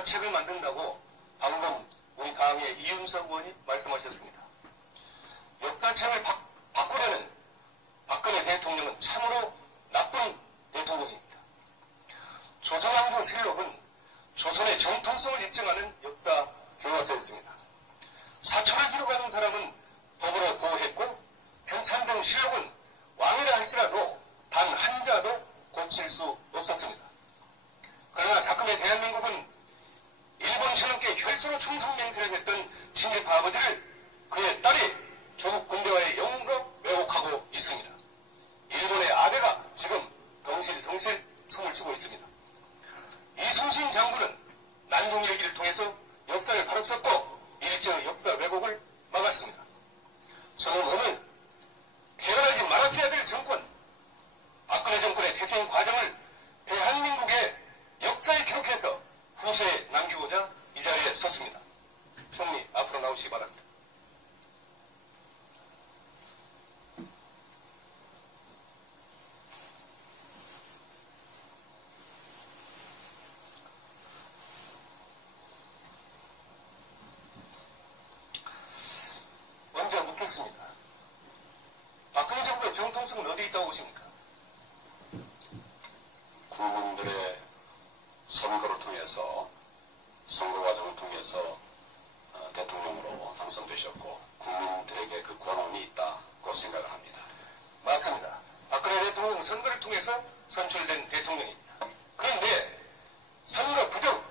역사책을 만든다고 방금 우리 당의 이윤석 의원이 말씀하셨습니다. 역사책을 바꾸려는 박근혜 대통령은 참으로 나쁜 대통령입니다. 조선왕조실록은 조선의 정통성을 입증하는 역사 교과서였습니다. 사초를 기록하는 사람은 법으로 보호했고 편찬 실록은 왕이라 할지라도 단 한자도 고칠 수 없었습니다. 그러나 자금의 대한민국은 일본 신흥께 혈수로 충성맹세를 했던 친일파 아버지를 그의 딸이 조국 군대와의 영웅으로 왜곡하고 있습니다. 일본의 아베가 지금 덩실덩실 숨을 쉬고 있습니다. 이순신 장군은 난동일기를 통해서 역사를 바로 썼고 일제의 역사 왜곡을 막았습니다. 저는 오늘 퇴원하지 말았어야 될 정권, 박근혜 정권의 태생 과정을 대한민국의 역사에 기록해서 후세에 남기고자 이 자리에 섰습니다. 총리 앞으로 나오시기 바랍니다. 먼저 묻겠습니다. 박근혜 정부의 정통성은 어디 있다고 보십니까? 국민들의 선거를 통해서, 선거 과정을 통해서 대통령으로 당선되셨고 국민들에게 그 권한이 있다고 생각을 합니다. 맞습니다. 박근혜 대통령은 선거를 통해서 선출된 대통령입니다. 그런데 선거 부정,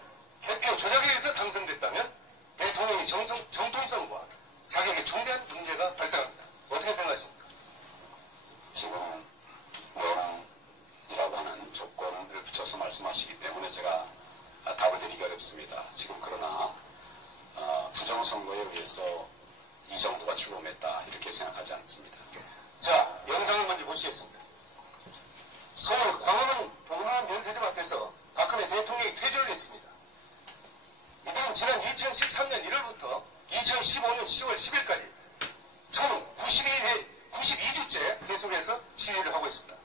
개표 조작에 의해서 당선됐다면 대통령이 정통성과 자격에 중대한 문제가 발생합니다. 어떻게 생각하십니까? 지금 명이라고 하는 조건을 붙여서 말씀하시기 때문에 제가 답을 드리기 어렵습니다. 지금 그러나 부정선거에 의해서 이 정부가 출범했다 이렇게 생각하지 않습니다. 자, 영상을 먼저 보시겠습니다. 서울 광화문 동문안 면세점 앞에서 박근혜 대통령이 퇴조를 했습니다. 이들은 지난 2013년 1월부터 2015년 10월 10일까지 총 92주째 계속해서 시위를 하고 있습니다.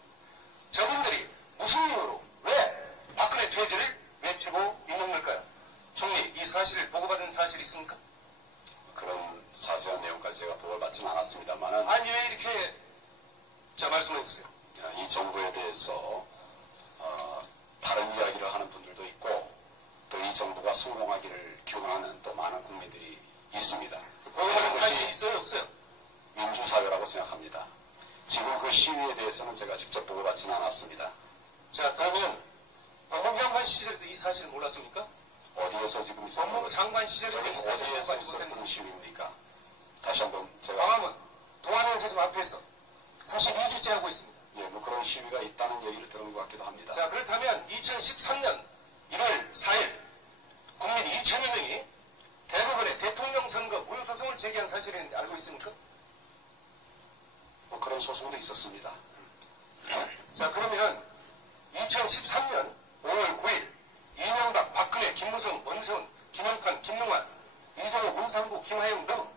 저분들이 무슨 이유로 왜 박근혜 퇴진을 외치고 있는 걸까요? 총리, 이 사실을 보고받은 사실이 있습니까? 그런 자세한 내용까지 제가 보고받지는 않았습니다만 아니 왜 이렇게 말씀해 주세요. 이 정부에 대해서 다른 이야기를 하는 분들도 있고 또 이 정부가 성공하기를 기원하는 또 많은 국민들이 있습니다. 보고받은 사실이 있어요, 없어요? 민주사회라고 생각합니다. 지금 그 시위에 대해서는 제가 직접 보고받지는 않았습니다. 자, 그러면 법무부 장관 시절에도 이 사실을 몰랐습니까? 어디에서 지금 있었던 법무부 장관 시절에도 이 사실을 어디에서 보고받지 있었던 못했는데 시위입니까? 다시 한번 제가 광화문 동안면세점 앞에서 92주째 하고 있습니다. 예, 뭐 그런 시위가 있다는 얘기를 들은 것 같기도 합니다. 자, 그렇다면 2013년 1월 4일 국민 2천여 명이 대부분의 대통령 선거 무효 소송을 제기한 사실은 알고 있습니까? 뭐 그런 소송도 있었습니다. 자, 그러면 2013년 5월 9일 이명박, 박근혜, 김무성, 원세훈, 김영판, 김용환, 이정호, 문상구, 김하영 등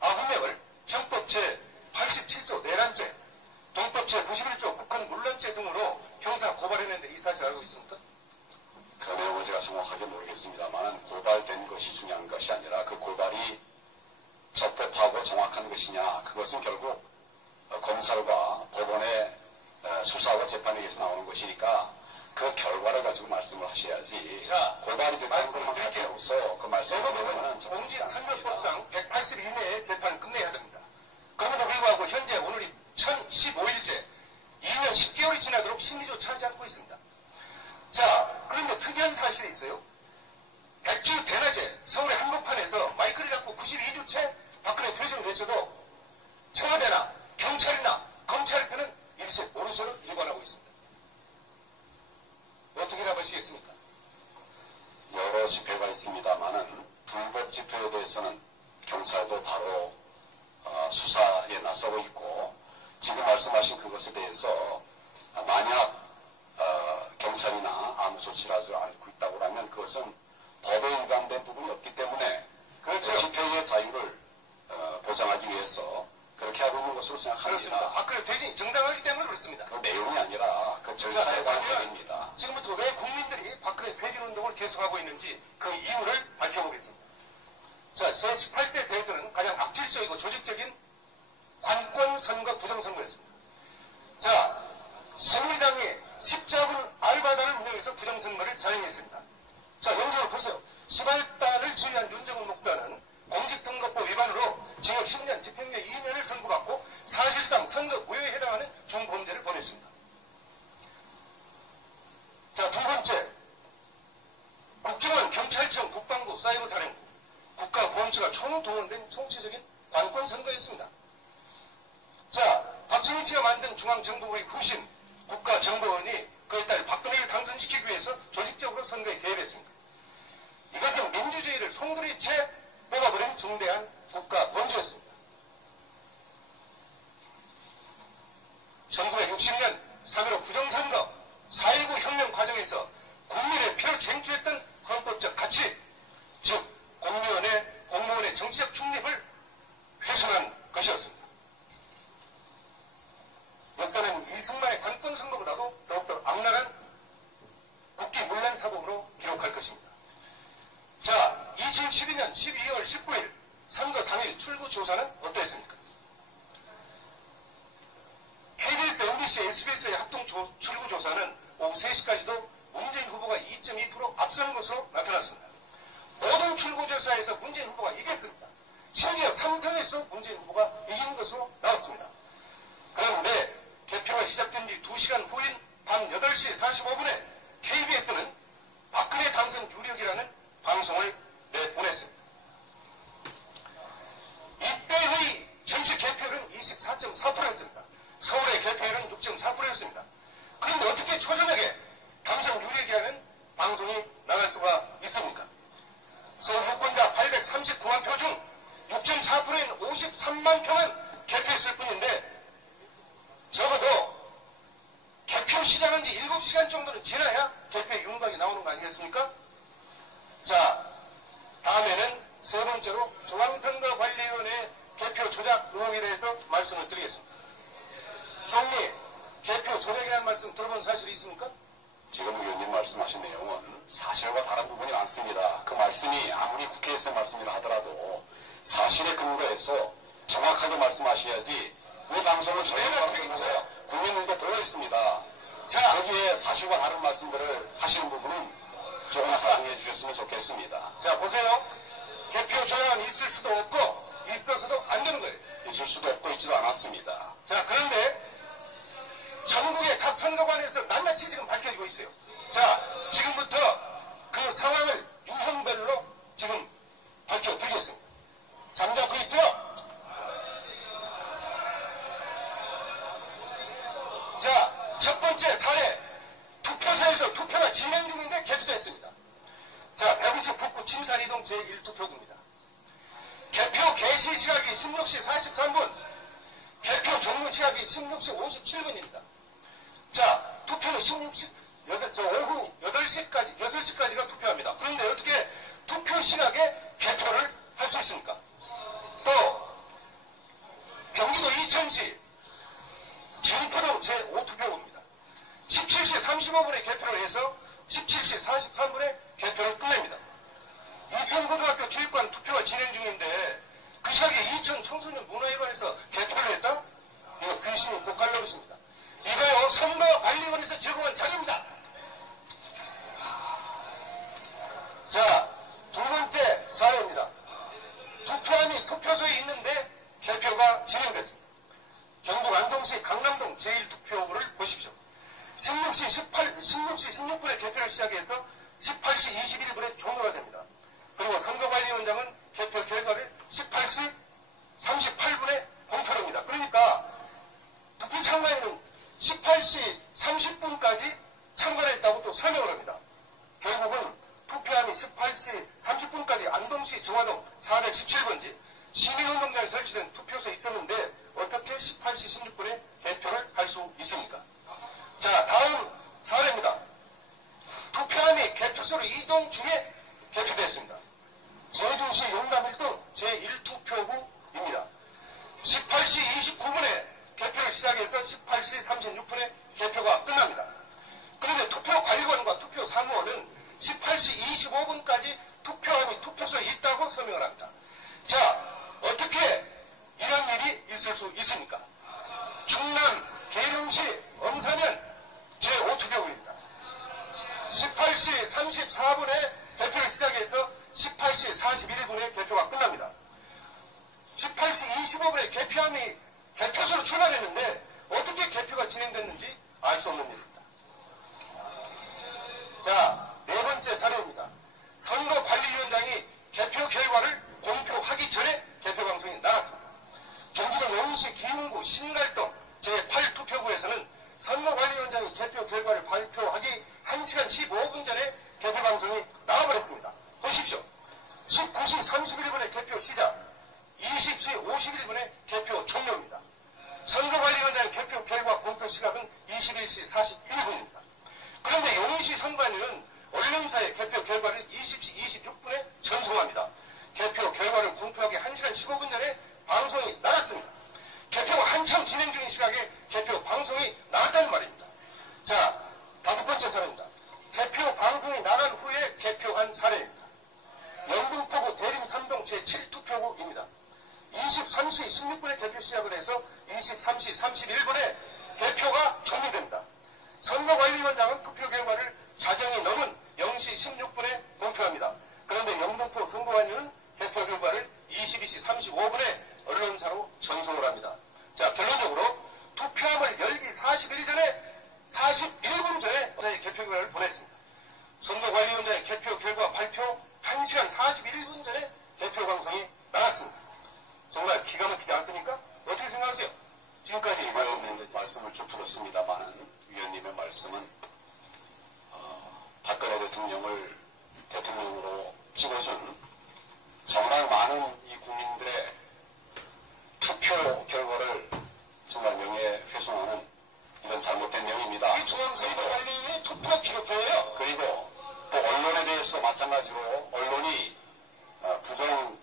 9명을 형법 제87조 내란죄, 동법 제91조 북한 문란죄 등으로 형사 고발했는데 이 사실 알고 있습니까? 그 내용을 제가 정확하게 모르겠습니다만 고발된 것이 중요한 것이 아니라 그 고발이 적법하고 정확한 것이냐 그것은 결국 검찰과 법원의 수사와 재판에 의해서 나오는 것이니까 그 결과를 가지고 말씀을 하셔야지. 자, 고발이 됐다는 것만 가지고서 그 말씀을 대법원은 공직선거법상 180일 이내에 재판을 끝내야 됩니다. 그럼에도 불구하고 현재 오늘이 1015일째 2년 10개월이 지나도록 심리조차 하지 않고 있습니다. 자, 그런데 특이한 사실이 있어요. 백주 대낮에 서울의 한복판에서 마이크를 잡고 92주째 박근혜 퇴진을 외쳐도 청와대나 경찰이나 검찰에서는 일체 모르쇠로 일관하고 있습니다. 어떻게 답하시겠습니까? 여러 집회가 있습니다만은 불법 집회에 대해서는 경찰도 바로 수사에 나서고 있고 지금 말씀하신 그것에 대해서 만약 경찰이나 아무 조치를 하지 않고 있다고 하면 그것은 법에 위반된 부분이 없기 때문에 그렇죠. 집회의 자유를 보장하기 위해서 그렇게 하고 있는 것으로 그렇습니다. 생각합니다. 박근혜 퇴진이 정당하기 때문에 그렇습니다. 그 내용이 아니라 그 절차에 관한 얘기입니다. 지금부터 왜 국민들이 박근혜 퇴진 운동을 계속하고 있는지 그 이유를 밝혀보겠습니다. 자, 제18대 대선은 가장 악질적이고 조직적인 관권 선거 부정선거였습니다. 자, 새누리당이 십자군 알바단을 운영해서 부정선거를 자행했습니다. 자, 영상을 보세요. 시발단을 지휘한 윤정훈 목사는 공직선거법 위반으로 징역 10년, 집행유예 2년을 선고받고 사실상 선거 무효에 해당하는 중범죄를 범했습니다. 자, 두 번째, 국정원, 경찰청, 국방부, 사이버사령부, 국가보안처가 총동원된 총체적인 관권선거였습니다. 자, 박정희 씨가 만든 중앙정보부의 후신, 국가정보원이 그에 따라 박근혜를 당선시키기 위해서 조직적으로 선거에 개입했습니다. 이것은 민주주의를 송두리째 뽑아버린 중대한 국가범죄였습니다. 1960년 3.15 부정선거, 4.19 혁명 과정에서 국민의 피를 쟁취했던 헌법적 가치, 즉 공무원의 정치적 중립을 훼손한 것이었습니다. 역사는 이승만의 관권선거보다도 더욱더 악랄한 국기문란사범으로 기록할 것입니다. 자, 2012년 12월 19일 선거 당일 출구조사는 어떠했습니까? KBS, MBC, SBS의 합동 출구조사는 오후 3시까지도 문재인 후보가 2.2% 앞서는 것으로 나타났습니다. 모든 출구조사에서 문재인 후보가 이겼습니다. 심지어 삼성에서 문재인 후보가 이긴 것으로 나왔습니다. 그런데 개표가 시작된 뒤 2시간 후인 밤 8시 45분에 KBS는 박근혜 당선 유력이라는 방송을 내보냈습니다. 이때의 전체 개표율은 24.4%였습니다. 서울의 개표율은 6.4%였습니다. 그런데 어떻게 초저녁에 당선 유력이라는 방송이 나갈 수가 있습니까? 서울 유권자 839만 표 중 6.4%인 53만 표만 개표했을 뿐인데 적어도 개표 시작한 지 7시간 정도는 지나야 개표의 윤곽이 나오는 거 아니겠습니까? 자, 다음에는 세 번째로 중앙선거관리위원회 개표 조작 의혹에 대해서 말씀을 드리겠습니다. 총리, 개표 조작이라는 말씀 들어본 사실이 있습니까? 지금 의원님 말씀하신 내용은 사실과 다른 부분이 많습니다. 그 말씀이 아무리 국회에서 말씀이라 하더라도 사실에 근거해서 정확하게 말씀하셔야지 왜 방송을 저희가 하면서 국민들도 들어있습니다. 자, 여기에 사실과 다른 말씀들을 하시는 부분은 조금 사랑해 주셨으면 좋겠습니다. 자, 보세요. 개표 조작은 있을 수도 없고 있어서도 안 되는 거예요. 있을 수도 없고 있지도 않았습니다. 자, 그런데 전국의 각 선거관에서 낱낱이 지금 밝혀지고 있어요. 자, 지금부터 그 상황을 유형별로 지금 밝혀드리겠습니다. 잠잡고 있어요. 자, 첫 번째 사례, 투표소에서 투표가 진행 중인데 개표됐습니다. 자, 120 북구 침산이동 제1투표구입니다. 개표 개시 시각이 16시 43분, 개표 종료 시각이 16시 57분입니다. 자, 투표는 오후 6시까지가 투표합니다. 그런데 어떻게 투표 시각에 개표를 할 수 있습니까? 또, 경기도 이천시 진포도 제5투표구입니다. 17시 35분에 개표를 해서 17시 43분에 개표를 끝냅니다. 이천고등학교体育관 투표가 진행 중인데 그 시각에 이천 청소년 문화회관에서 개표를 했다? 이거 귀신이 꼭 갈라붙습니다. 이거요, 선거관리원에서 제공한 자료입니다. 자, 두 번째 사례입니다. 투표함이 투표소에 있는데 개표가 진행됐습니다. 경북 안동시 강남동 제1투표구를 보십시오. 16시 16분에 개표를 시작해서 18시 21분에 종료가 됩니다. 그리고 선거관리위원장은 개표 결과를 18시 38분에 공표합니다. 그러니까 투표 참가인은 18시 30분까지 참가했다고 또 설명을 합니다. 결국은 투표함이 18시 30분까지 안동시 정화동 417번지 시민운동장에 설치된 투표소에 있었는데 어떻게 18시 16분에 개표를 할 수 있습니까? 자, 다음 사례입니다. 투표함이 개표소로 이동 중에 개표됐습니다. 제주시 용담 1동 제1투표구입니다. 18시 시작해서 18시 36분에 개표가 끝납니다. 그런데 투표관리관과 투표 사무원은 18시 25분까지 투표함이 투표소에 있다고 설명을 합니다. 자, 어떻게 이런 일이 있을 수 있습니까? 충남 계룡시 엄사면 제5투표구입니다. 18시 34분에 개표를 시작해서 18시 41분에 개표가 끝납니다. 18시 25분에 개표함이 개표소로 출발했는데 어떻게 개표가 진행됐는지 알 수 없는 일입니다. 자, 네 번째 사례입니다. 선거관리위원장이 개표 결과를 공표하기 전에 개표 방송이 나갔습니다. 경기도 영시 기흥구 신갈동 제8투표구에서는 선거관리위원장이 개표 결과를 발표하기 1시간 15분 전에 개표 방송이 나와버렸습니다. 보십시오. 19시 31분에 개표 시작, 20시 51분에 개표 종료입니다. 선거관리위원장 개표 결과 공표 시각은 21시 41분입니다. 그런데 용시 선관위는 언론사의 개표 결과를 20시 26분에 전송합니다. 개표 결과를 공표하기 1시간 15분 전에 방송이 나갔습니다. 개표가 한참 진행 중인 시각에 개표 방송이 나갔다는 말입니다. 자, 다섯 번째 사례입니다. 개표 방송이 나간 후에 개표한 사례입니다. 영등포구 대림 3동 제7투표구입니다. 23시 16분에 개표 시작을 해서 23시 31분에 개표가 종료됩니다. 선거관리위원장은 투표 결과를 자정이 넘은 0시 16분에 공표합니다. 그런데 영등포 선거관리는 개표 결과를 22시 35분에 언론사로 전송을 합니다. 자, 결론적으로 투표함을 열기 41일 전에 41분 전에 개표 결과를 보냈습니다. 선거관리위원장의 개표 결과 발표 1시간 41분 전에 개표 방송이 나갔습니다. 정말 기가 막히지 않습니까? 어떻게 생각하세요? 지금까지 말씀을 쭉 들었습니다만 위원님의 말씀은 박근혜 대통령을 대통령으로 찍어준 정말 많은 이 국민들의 투표 결과를 정말 명예훼손하는 이런 잘못된 내용입니다. 이 중앙선거관리위원회 투표 기록표예요. 그리고 또 언론에 대해서도 마찬가지로 언론이 부정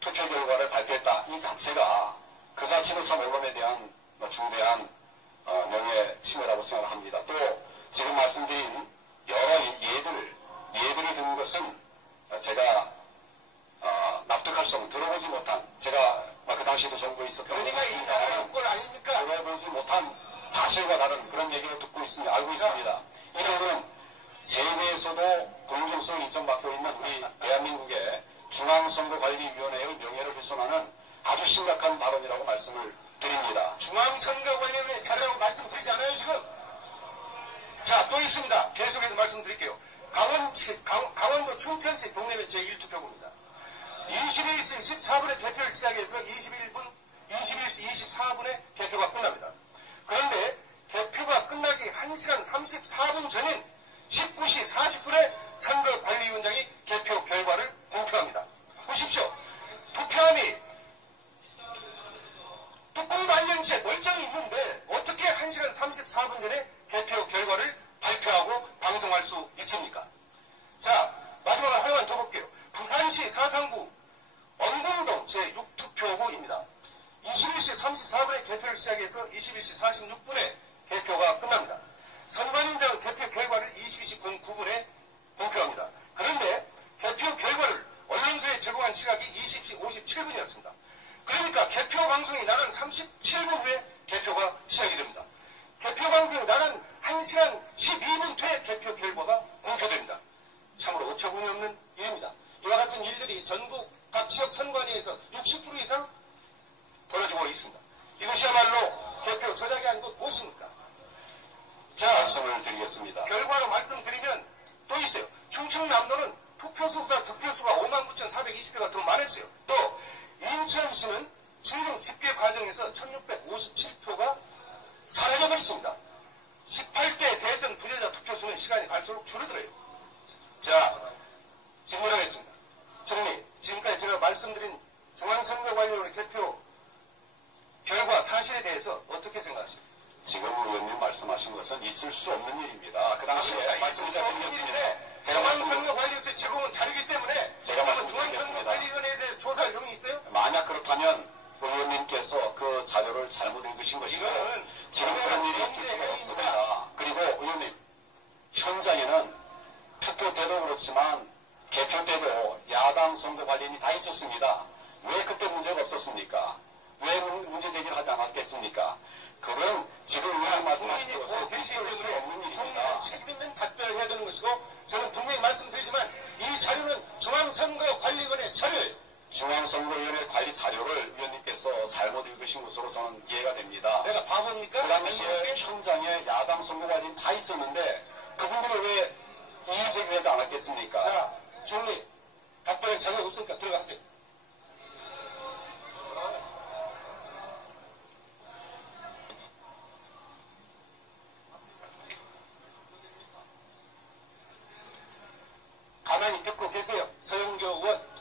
투표 결과를 발표했다. 이 자체가 그 자체도 참 언론에 대한 중대한 명예 침해라고 생각을 합니다. 또 지금 말씀드린 여러 예들이 든 것은 제가 납득할 수 없는, 들어보지 못한, 제가 그 당시에도 정부에 있었던 그러니까 이 나라의 요건 아닙니까? 들어보지 못한 사실과 다른 그런 얘기를 듣고 있습니다. 알고 있습니다. 이거는 세계에서도 공정성을 인정받고 있는 우리 대한민국의 중앙선거관리위원회의 명예를 훼손하는 아주 심각한 발언이라고 말씀을 드립니다. 중앙선거관리위원회 자료라고 말씀드리지 않아요, 지금? 자, 또 있습니다. 계속해서 말씀드릴게요. 강원도 춘천시 동래면 제1투표구입니다. 21시 14분에 개표를 시작해서 21시 24분에 개표가 끝납니다. 그런데 개표가 끝나기 1시간 34분 전인 19시 40분에 선거관리위원장이 개표 결과를 공표합니다. 보십시오. 투표함이 뚜껑도 안 열린 채 멀쩡히 있는데 어떻게 1시간 34분 전에 개표 결과를 발표하고 방송할 수 있습니까? 자, 마지막으로 하나만 더 볼게요. 부산시 사상구 언궁동 제6투표구입니다. 21시 34분에 개표를 시작해서 21시 46분에 개표가 끝납니다. 선관위원장 개표 결과를 22시 09분에 공표합니다. 그런데 개표 결과를 언론사에 제공한 시각이 20시 57분이었습니다. 그러니까 개표 방송이 나간 37분 후에 개표가 시작이 됩니다. 개표 방송이 나간 1시간 12분 뒤에 개표 결과가 공표됩니다. 참으로 어처구니 없는 일입니다. 이와 같은 일들이 전국 각 지역 선관위에서 60% 이상 벌어지고 있습니다. 이것이야말로 개표 조작이 아닌 것 무엇입니까? 자, 말씀을 드리겠습니다. 결과로 말씀드리면 또 있어요. 충청남도는 투표수보다 득표수가 59,420표가 더 많았어요. 또 인천시는 중등 집계 과정에서 1,657표가 사라져버렸습니다. 18대 대선 부재자 투표수는 시간이 갈수록 줄어들어요. 자, 질문하겠습니다. 정리. 지금까지 제가 말씀드린 중앙선거관리위원회 개표 결과 사실에 대해서 어떻게 생각하십니까? 지금 의원님 말씀하신 것은 있을 수 없는 일입니다. 그 당시에 말씀드렸는데 중앙선거관리위원회 제공은 자료이기 때문에 제가 중앙선거관리위원회에 대해 조사할 용이 있어요? 만약 그렇다면 의원님께서 그 자료를 잘못 읽으신 것이고 지금 그런 일이 있을 수가 없습니다. 그리고 의원님, 현장에는 투표 때도 그렇지만 개표 때도 야당 선거 관련이 다 있었습니다. 왜 그때 문제가 없었습니까? 왜 문제 제기를 하지 않았겠습니까? 그건 지금 의원님 말씀하신 것으로 뒤집을 수 없는 일입니다. 책임 있는 답변을 해야 되는 것이고, 저는 분명히 말씀드리지만 이 자료는 중앙선거관리위원회 자료예요. 중앙선거위원회 관리 자료를 위원님께서 잘못 읽으신 것으로 저는 이해가 됩니다. 내가 바보입니까? 그 당시에 현장에 야당 선거관리 다 있었는데 그 부분을 왜 이의 제기하지 않았겠습니까? 자, 총리, 답변할 자료가 없으니까 들어가세요. 가만히 듣고 계세요. 서영교 의원.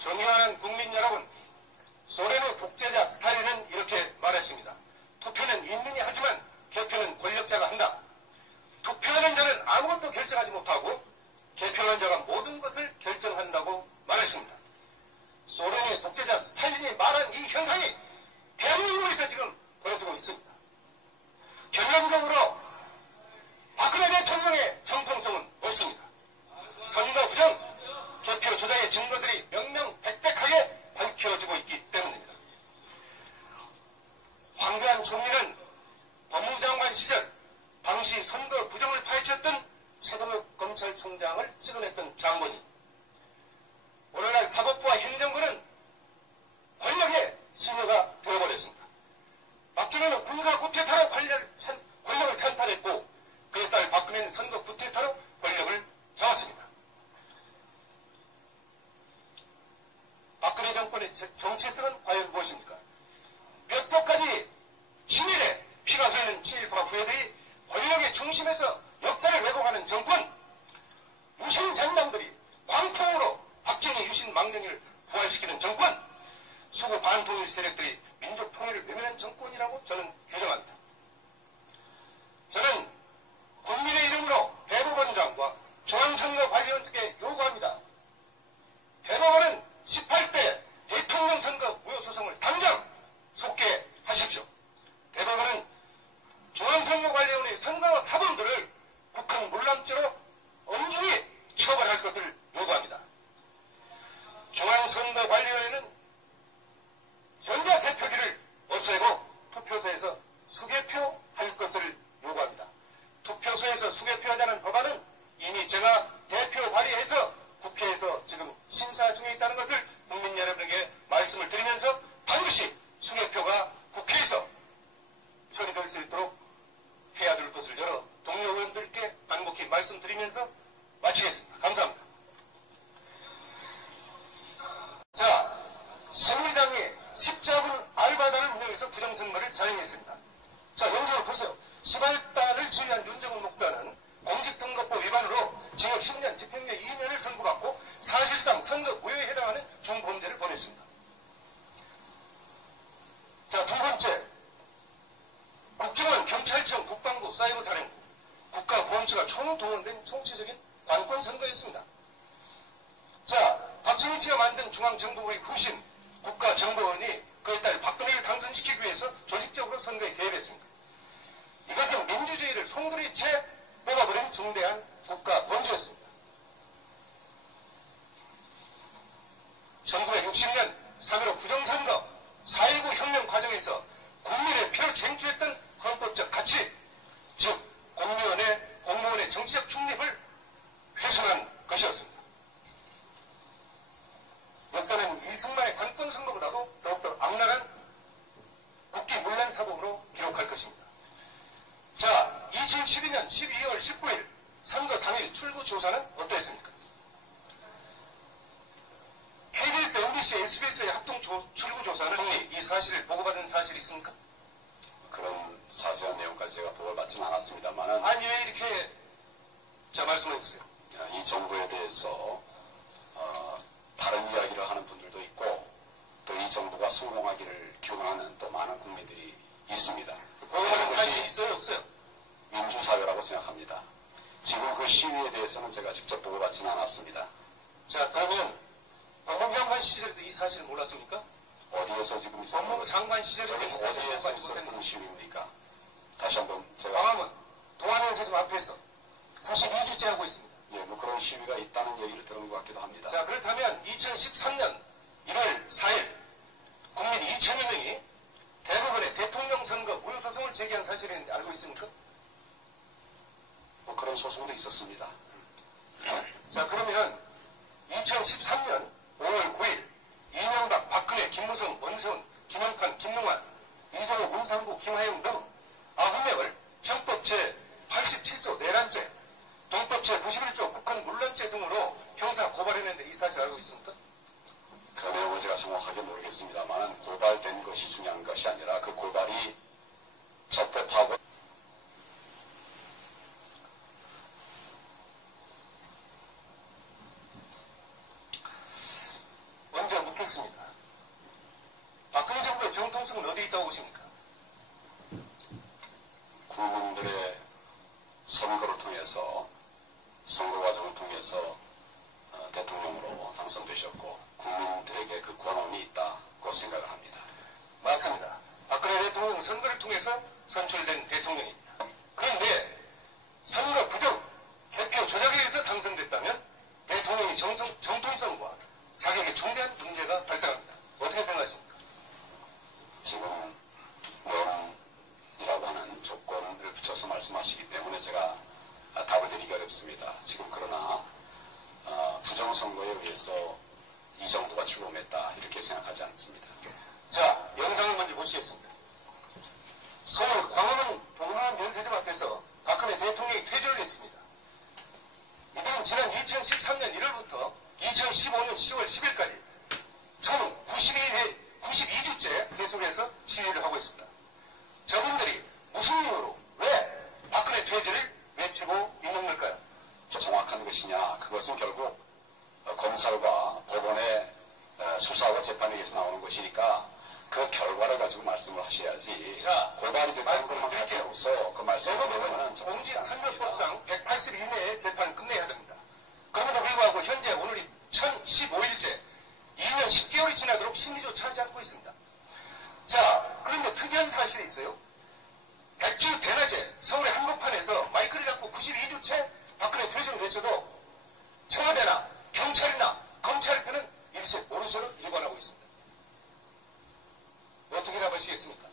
존경하는 국민 여러분, 소련의 독재자 스탈린은 이렇게 말했습니다. 투표는 인민이 하지만 개표는 권력자가 한다. 투표하는 자는 아무것도 결정하지 못하고 개표하는 자가 모든 것을 결정한다고 말했습니다. 소련의 독재자 스탈린이 말한 이 현상이 대한민국에서 지금 벌어지고 있습니다. 결론적으로 박근혜 대통령의 정통성은 없습니다. 선거 부정, 개표 조작의 증거들이 명명백백하게 밝혀지고 있기 때문입니다. 황교안 총리는 법무장관 시절 당시 선거 부정을 파헤쳤던 최동욱 검찰총장을 찍어냈던 장본인. 오늘날 사법부와 행정부는 권력의 신여가 되어버렸습니다. 박근혜는 군사 쿠데타로 권력을 찬탈했고 그에 따라 박근혜는 선거 쿠데타로 권력을 잡았습니다. 박근혜 정권의 정체성은 과연 무엇입니까? 몇 번까지 친일에 피가 흐르는 친일파 후예들이 권력의 중심에서 역사를 왜곡하는 정권, 유신 장당들이 광풍으로 박정희 유신 망령을 부활시키는 정권, 수구 반통일 세력들이 민족 통일을 외면한 정권이라고 저는 규정합니다. 저는 국민의 이름으로 대법원장과 중앙선거관리위원장께 요구합니다. 대법원은 18대 대통령 선거 무효 소송을 당장 속개하십시오. 대법원은 중앙선거관리위원회 선거 사범들을 북한 물람죄로 엄중히 처벌할 것을 요구합니다. 중앙선거관리위원회는 전자개표기를 없애고 투표소에서 수개표할 것을 요구합니다. 투표소에서 수개표하자는 법안은 이미 제가 대표 발의해서 국회에서 지금 심사 중에 있다는 것을 국민 여러분에게 말씀을 드리면서 반드시 수개표가 국회에서 처리될 수 있도록 해야 될 것을 여러 동료 의원들께 간곡히 말씀드리면서 마치겠습니다. 감사합니다. 자, 새누리당이 십자군 알바단을 운영해서 부정선거를 자행했습니다. 자, 영상을 보세요. 시발단을 지휘한 윤정훈 목사는 공직선거법 위반으로 징역 10년, 집행유예 2년을 선고받고 사실상 선거 무효에 해당하는 중범죄를 벌였습니다. 자, 두 번째, 국정원, 경찰청, 국방부, 사이버사령부, 국가보안처가 총동원된 총체적인 관권선거였습니다. 자, 박정희 씨가 만든 중앙정보부의 후신 국가정보원이 그에 따라 박근혜를 당선시키기 위해서 조직적으로 선거에 개입했습니다. 이것은 민주주의를 송두리째 뽑아버린 중대한 국가범죄였습니다. 1960년 3.15 부정선거, 4.19 혁명 과정에서 국민의 피를 쟁취했던 헌법적 가치, 즉 공무원의 정치적 중립을 훼손한 것이었습니다. 역사는 이승만의 관권선거보다도 더욱더 악랄한 국기문란 사범으로 기록할 것입니다. 자, 2012년 12월 19일 선거 당일 출구조사는 어떠했습니까? KBS, MBC, SBS의 합동 출구조사는 총리, 이 사실을 보고받은 사실이 있습니까? 그런 자세한 내용까지 제가 보고를 받지는 않았습니다만은 아니, 왜 이렇게 말씀해 주세요. 이 정부에 대해서 다른 이야기를 하는 분들도 있고 또 이 정부가 성공하기를 기원하는 또 많은 국민들이 있습니다. 보고받은 사실이 있어요, 없어요? 민주사회라고 생각합니다. 지금 그 시위에 대해서는 제가 직접 보고받지는 않았습니다. 자, 그러면 법무부 장관 시절에도 이 사실을 몰랐습니까? 어디에서 지금 있었던 법무부 장관 시절에도 이 사실을 어디에서 몰랐습니까? 있었던 시위입니까? 다시 한번 제가 광화문 동안연세점 앞에서 92주째 하고 있습니다. 예, 뭐 그런 시위가 있다는 얘기를 들은 것 같기도 합니다. 자, 그렇다면 2013년 1월 4일 국민 2천여 명이 대부분의 대통령 선거 무효 소송을 제기한 사실은 알고 있습니까? 뭐 그런 소송도 있었습니다. 자, 그러면 2013년 5월 9일 이명박, 박근혜, 김무성, 원세훈, 김영판, 김용환, 이정우, 문상구, 김하영 등 9명을 형법 제87조 내란죄, 동법 제91조 북한 문란죄 등으로 형사 고발했는데 이 사실 알고 있습니까? 그 내용은 제가 정확하게 모르겠습니다만 고발된 것이 중요한 것이 아니라 그 고발이 적법하고 먼저 묻겠습니다. 박근혜 정부의 정통성은 어디 있다고 보십니까? 국민들의 선거를 통해서 선거 과정을 통해서 대통령으로 당선되셨고 국민들에게 그 권한이 있다고 생각을 합니다. 맞습니다. 박근혜 대통령은 선거를 통해서 선출된 대통령입니다. 그런데 선거 부정, 개표 조작에 의해서 당선됐다면 대통령이 정통성과 자격에 중대한 문제가 발생합니다. 어떻게 생각하십니까? 지금 명이라고 하는 조건을 붙여서 말씀하시기 때문에 제가 답을 드리기 어렵습니다. 지금 그러나 부정선거에 의해서 이 정부가 출범했다 이렇게 생각하지 않습니다. 자, 영상을 먼저 보시겠습니다. 서울 광화문 동안연세점 앞에서 박근혜 대통령이 퇴조를 했습니다. 이들은 지난 2013년 1월부터 2015년 10월 10일까지 총 92주째 계속해서 시위를 하고 있습니다. 저분들이 무슨 이유로 왜 박근혜 퇴조를 외치고 있는 걸까요? 정확한 것이냐 그것은 결국 검찰과 법원의 수사와 재판에 의해서 나오는 것이니까 그 결과를 가지고 말씀을 하셔야지. 자, 고발이 됐다는 것만 말씀드릴게요. 가지고서 그 말씀을 대법원은 공직선거법상 180일 이내에 재판을 끝내야 됩니다. 그럼에도 불구하고 현재 오늘이 1015일째 2년 10개월이 지나도록 심리조차 하지 않고 있습니다. 자, 그런데 특이한 사실이 있어요. 백주 대낮에 서울의 한복판에서 마이크를 잡고 92주째 박근혜 퇴조를 외쳐도 청와대나 경찰이나 검찰에서는 일체 모르쇠로 일관하고 있습니다. 어떻게 답하시겠습니까?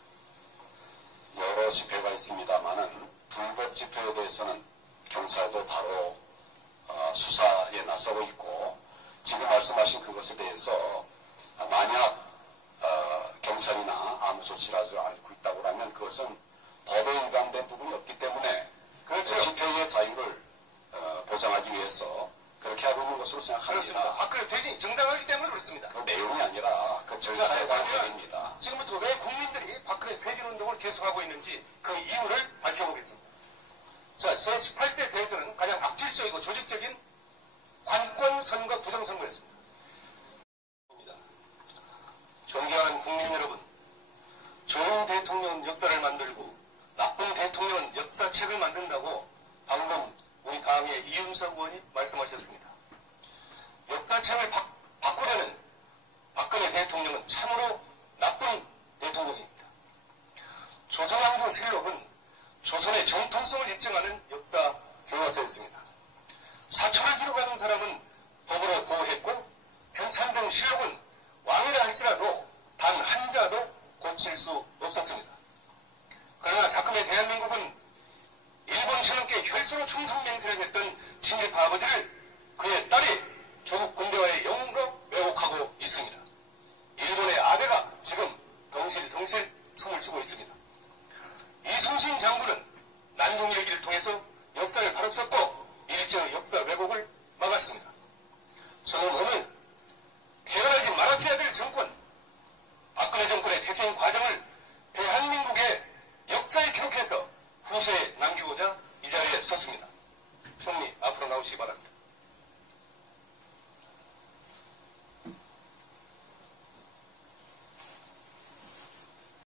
여러 집회가 있습니다만은 불법 집회에 대해서는 경찰도 바로 수사에 나서고 있고 지금 말씀하신 그것에 대해서 만약 경찰이나 아무 조치를 하지 않고 있다고 하면 그것은 법에 위반된 부분이 없기 때문에 그렇죠. 집회의 자유를 보장하기 위해서 그렇게 하고 있는 것으로 생각합니다. 그렇습니다. 박근혜 퇴진이 정당하기 때문에 그렇습니다. 그 내용이 아니라 그 절차에 관한 그러면 얘기입니다. 지금부터 왜 국민들이 박근혜 퇴진 운동을 계속하고 있는지 그 이유를 밝혀보겠습니다. 자, 제18대 대선은 가장 악질적이고 조직적인 관권 선거 부정선거였습니다. 존경하는 국민 여러분, 좋은 대통령은 역사를 만들고 나쁜 대통령은 역사책을 만든다고 방금 우리 당의 이윤석 의원이 말씀하셨습니다. 역사책을 바꾸려는 박근혜 대통령은 참으로 나쁜 대통령입니다. 조선왕조 실록은 조선의 정통성을 입증하는 역사 교과서였습니다. 사초를 기록하는 사람은 법으로 보호했고 편찬 실록은 왕이라 할지라도 단 한자도 고칠 수 없었습니다. 그러나 자금의 대한민국은 일본 신흥께 혈수로 충성맹세를 했던 친일파 아버지를 그의 딸이 조국 군대와의 영웅으로 왜곡하고 있습니다. 일본의 아베가 지금 덩실덩실 숨을 쉬고 있습니다. 이순신 장군은 난동 일기를 통해서 역사를 바로 썼고 일제의 역사 왜곡을 막았습니다. 저는 오늘 태어나지 말았어야 될 정권, 박근혜 정권의 태생 과정을 대한민국의 역사에 기록해서 후세에 남기고자 이 자리에 섰습니다. 총리 앞으로 나오시기 바랍니다.